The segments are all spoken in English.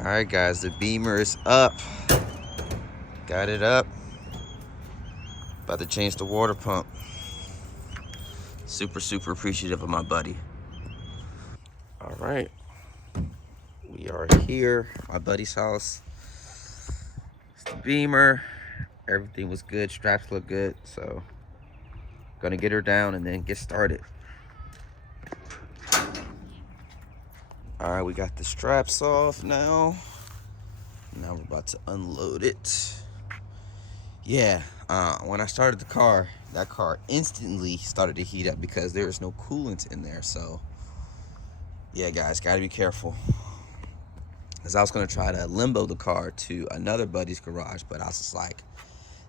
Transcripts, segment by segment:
All right, guys, the Beamer is up. Got it up. About to change the water pump. Super appreciative of my buddy. All right, we are here, my buddy's house. It's the Beamer. Everything was good, straps look good, so gonna get her down and then get started. All right, we got the straps off now. Now we're about to unload it. Yeah, when I started the car, that car instantly started to heat up because there is no coolant in there. So yeah, guys, gotta be careful. Cause I was gonna try to limbo the car to another buddy's garage, but I was just like,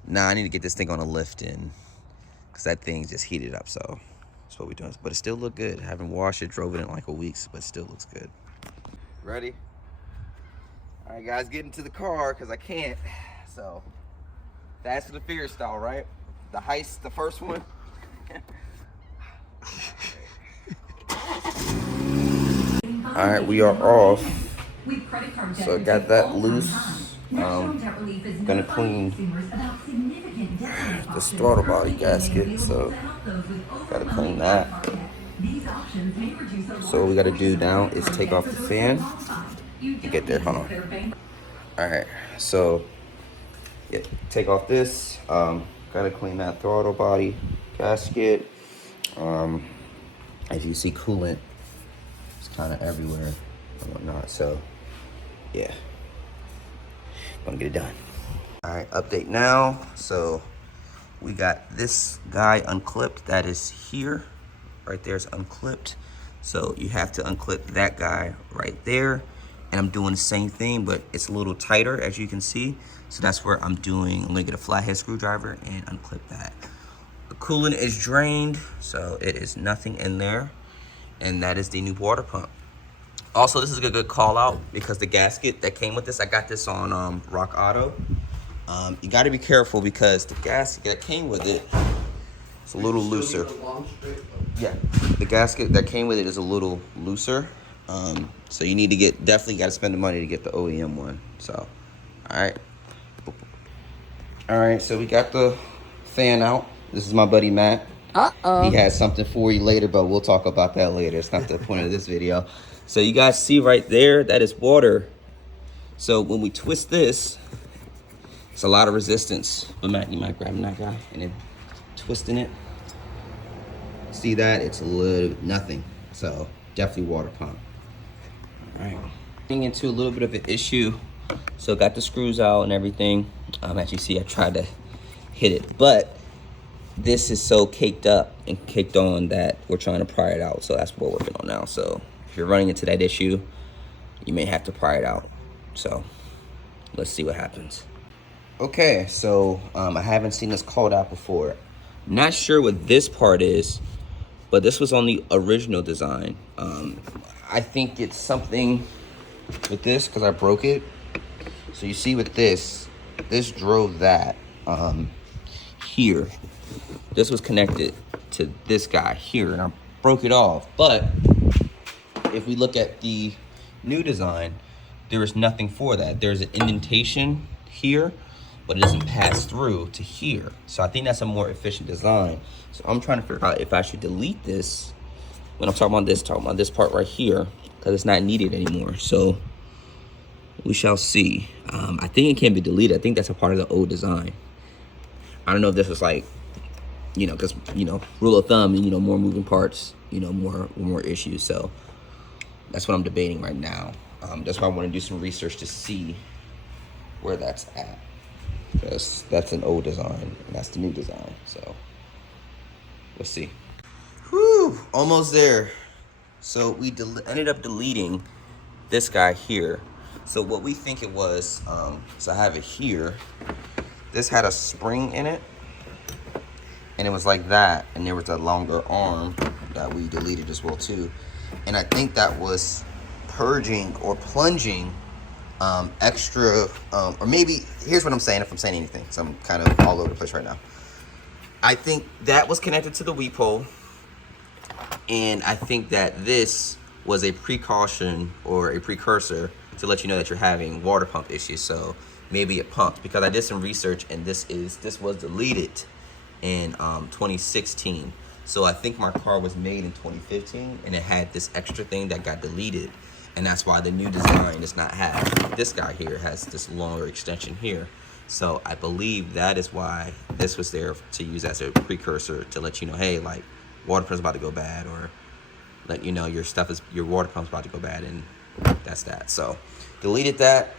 nah, I need to get this thing on a lift in, cause that thing just heated up. So that's what we're doing. But it still looked good. Haven't washed it, drove it in like a week, but it still looks good. Ready? All right, guys, get into the car cause I can't. So Fast and the Furious style, right? The heist, the first one. All right, we are off. So I got that loose. Gonna clean the throttle body gasket, so gotta clean that. So what we gotta do now is take off the fan and get there. Hold on. All right, so yeah, take off this. Gotta clean that throttle body gasket. As you see, coolant is kind of everywhere and whatnot. So yeah, gonna get it done. All right, update now. So we got this guy unclipped. That is here, right there is unclipped. So you have to unclip that guy right there. And I'm doing the same thing, but it's a little tighter, as you can see. So that's where I'm gonna get a flathead screwdriver and unclip that. The coolant is drained, so it is nothing in there. And that is the new water pump. Also, this is a good call out because the gasket that came with this, I got this on Rock Auto. You gotta be careful because the gasket that came with it is a little looser. Yeah, the gasket that came with it is a little looser. So you need to definitely got to spend the money to get the OEM one. So, all right, so we got the fan out. This is my buddy Matt. He has something for you later, but we'll talk about that later. It's not the point of this video. So you guys see right there, that is water. So when we twist this, it's a lot of resistance. But Matt, you might grab that guy and then twisting it. See that? It's a little nothing. So definitely water pump. All right, getting into a little bit of an issue. So got the screws out and everything. As you see, I tried to hit it, but this is so caked up and caked on that we're trying to pry it out. So that's what we're working on now. So if you're running into that issue, you may have to pry it out. So let's see what happens. Okay, so I haven't seen this called out before. Not sure what this part is, but this was on the original design. I think it's something with this because I broke it. So you see with this drove that here. This was connected to this guy here and I broke it off. But if we look at the new design, there is nothing for that. There's an indentation here, but it doesn't pass through to here. So I think that's a more efficient design. So I'm trying to figure out if I should delete this. When I'm talking about this part right here, because it's not needed anymore. So we shall see. I think it can be deleted. I think that's a part of the old design. I don't know if this was like, because, rule of thumb, more moving parts, more issues. So that's what I'm debating right now. That's why I want to do some research to see where that's at. Because that's an old design and that's the new design. So let's see. Whew, almost there. So we ended up deleting this guy here. So what we think it was, so I have it here. This had a spring in it and it was like that. And there was a longer arm that we deleted as well too. And I think that was purging or plunging extra, or maybe, here's what I'm saying if I'm saying anything. So I'm kind of all over the place right now. I think that was connected to the weep hole. And I think that this was a precaution or a precursor to let you know that you're having water pump issues. So maybe it pumped, because I did some research and this was deleted in 2016. So I think my car was made in 2015 and it had this extra thing that got deleted, and that's why the new design does not have this guy here. It has this longer extension here. So I believe that is why this was there to use as a precursor to let you know, hey, like, water pump's about to go bad, or let you know your water pump's about to go bad, and that's that. So deleted that.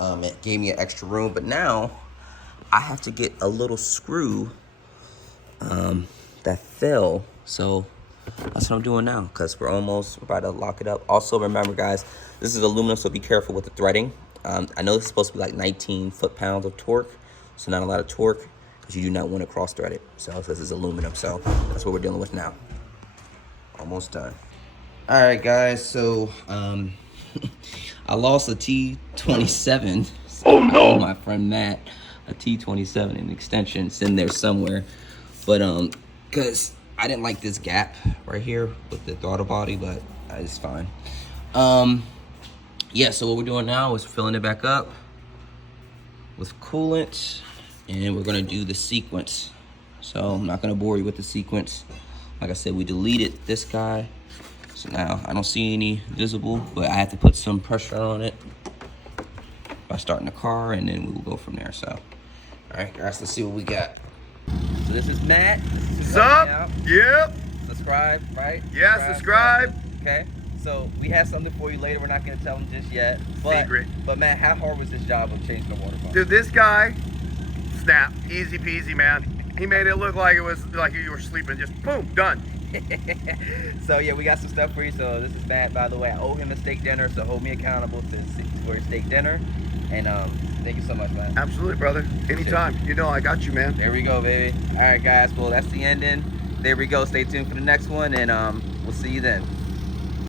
It gave me an extra room, but now I have to get a little screw that fell. So that's what I'm doing now, because we're almost about to lock it up. Also, remember, guys, this is aluminum, so be careful with the threading. I know this is supposed to be like 19 foot-pounds of torque, so not a lot of torque, because you do not want to cross-thread it. So this is aluminum, so that's what we're dealing with now. Almost done. All right, guys, so I lost a T27. So oh no! My friend Matt, a T27, an extension, it's in there somewhere. But because I didn't like this gap right here with the throttle body, but it's fine. Yeah, so what we're doing now is filling it back up with coolant, and we're gonna do the sequence. So I'm not gonna bore you with the sequence. Like I said, we deleted this guy. So now I don't see any visible, but I have to put some pressure on it by starting the car, and then we will go from there. So, all right, guys, let's see what we got. So this is Matt. What's up? Yep. Subscribe, right? Yeah, subscribe. Okay. So we have something for you later. We're not going to tell them just yet. But, Secret. But Matt, how hard was this job of changing the water pump? Dude, this guy, snap, easy peasy, man. He made it look like it was like you were sleeping. Just boom, done. So yeah, we got some stuff for you. So this is Matt, by the way. I owe him a steak dinner, so hold me accountable for your steak dinner. And thank you so much, man. Absolutely, brother. Anytime. You know I got you, man. There we go, baby. All right, guys. Well, that's the ending. There we go. Stay tuned for the next one, and we'll see you then.